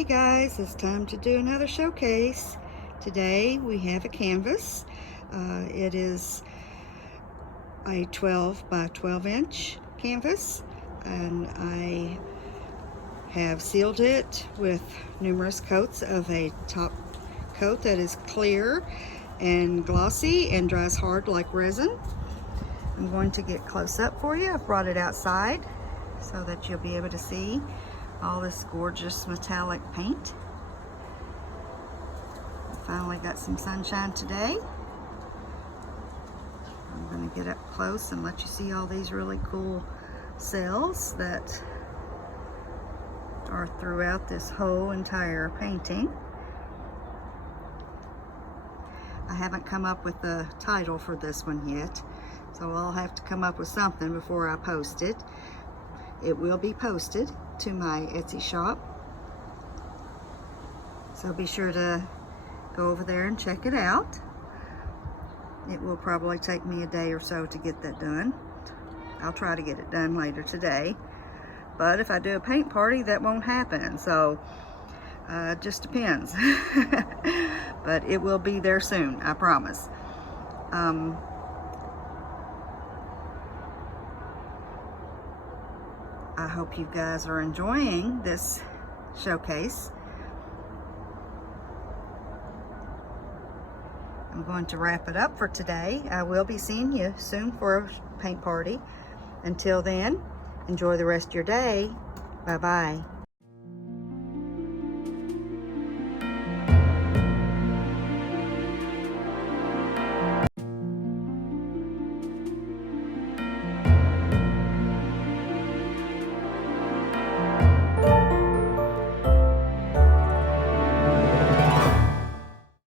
Hey guys, it's time to do another showcase. Today we have a canvas. It is a 12 by 12 inch canvas, and I have sealed it with numerous coats of a top coat that is clear and glossy and dries hard like resin. I'm going to get close up for you. I've brought it outside so that you'll be able to see all this gorgeous metallic paint. Finally got some sunshine today. I'm going to get up close and let you see all these really cool cells that are throughout this whole entire painting. I haven't come up with a title for this one yet, so I'll have to come up with something before I post it. It will be posted to my Etsy shop, so be sure to go over there and check it out. It will probably take me a day or so to get that done. I'll try to get it done later today, but if I do a paint party, that won't happen, so it just depends. But it will be there soon, I promise. I hope you guys are enjoying this showcase. I'm going to wrap it up for today. I will be seeing you soon for a paint party. Until then, enjoy the rest of your day. Bye-bye.